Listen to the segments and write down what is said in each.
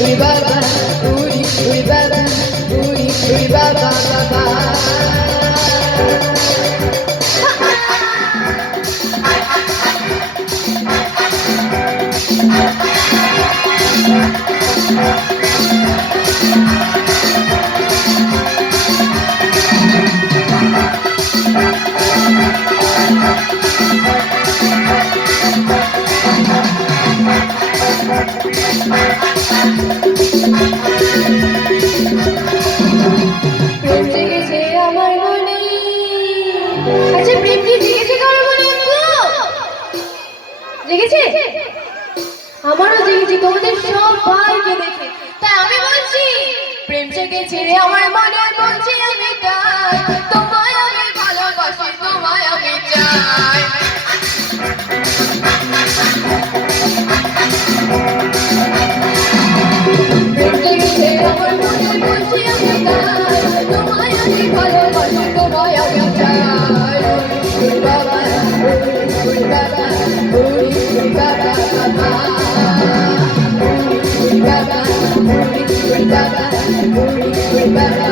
উড়ি বাবা উড়ি উড়ি বাবা উড়ি বাবা বাবা জেগেছে? আমারও জেগেছে তোমাদের সবাইকে দেখে, তাই আমি বলছি প্রেম জেগেছে রে আমার মনে, বলছি আমি তাই তোমায় আমি ভালোবাসি, তোমায় আমি চাই। প্রেম জেগেছে আমার মনে, বলছি আমি তাই তোমায় আমি ভালোবাসি, তোমায় আমি চাই। বাবা বাবা Baba,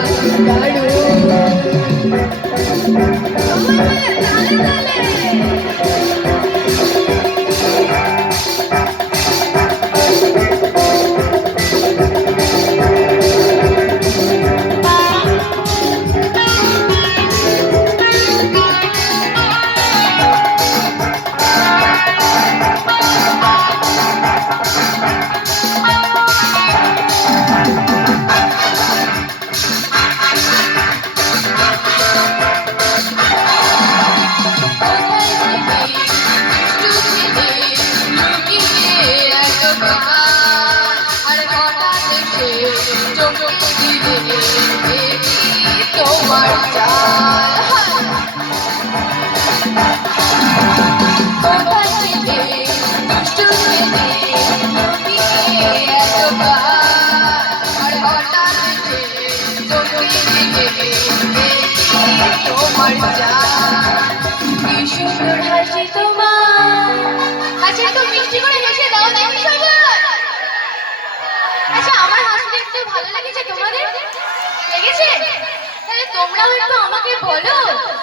তোমরাও একটু আমাকে বলো,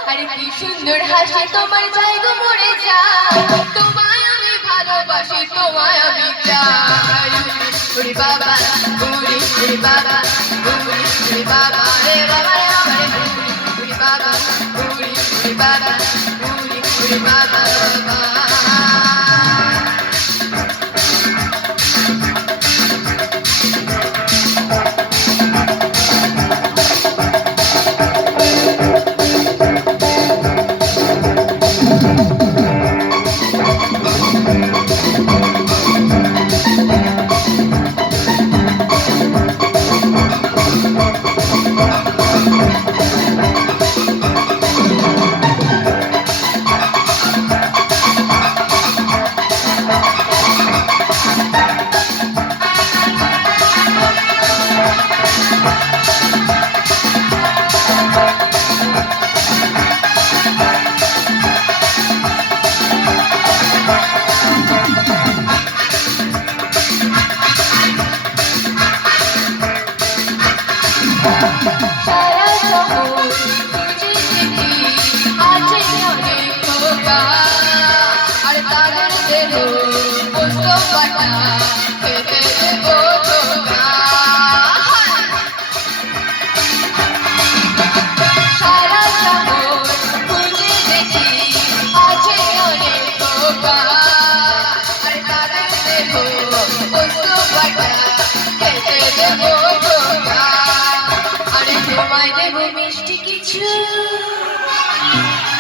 আরে কি সুন্দর হাসি তোমার যাই গো মরে যায়, তোমায় আমি ভালোবাসি, তোমায় আমি চাই। উড়ি বাবা উড়ি বাবা উড়ি বাবা রে বাবা রে বাবা রে উড়ি বাবা উড়ি বাবা উড়ি বাবা বাবা।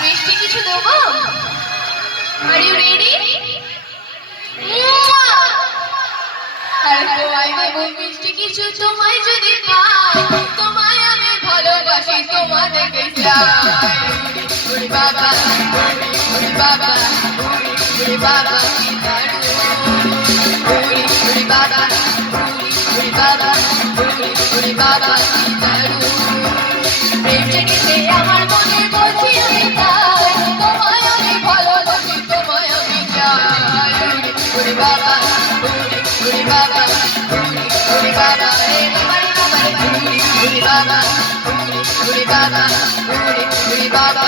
মিষ্টি কিছু দেবো? Are you ready? তোমায় দেবো মিষ্টি কিছু, তোমায় যদি পাই, তোমায় আমি ভালোবাসি, তোমাদেরকে চাই। উড়ি বাবা উড়ি বাবা উড়ি বাবা কি দারুণ, উড়ি বাবা উড়ি বাবা উড়ি বাবা কি দারুণ। প্রেম জেগেছে আমার মনে, বলছি আমি তাই তোমায় আমি ভালোবাসি, তোমায় আমি চাই। উড়ি বাবা উড়ি বাবা উড়ি উড়ি বাবা রে বাবারে বাবারে উড়ি উড়ি বাবা উড়ি উড়ি বাবা উড়ি উড়ি বাবা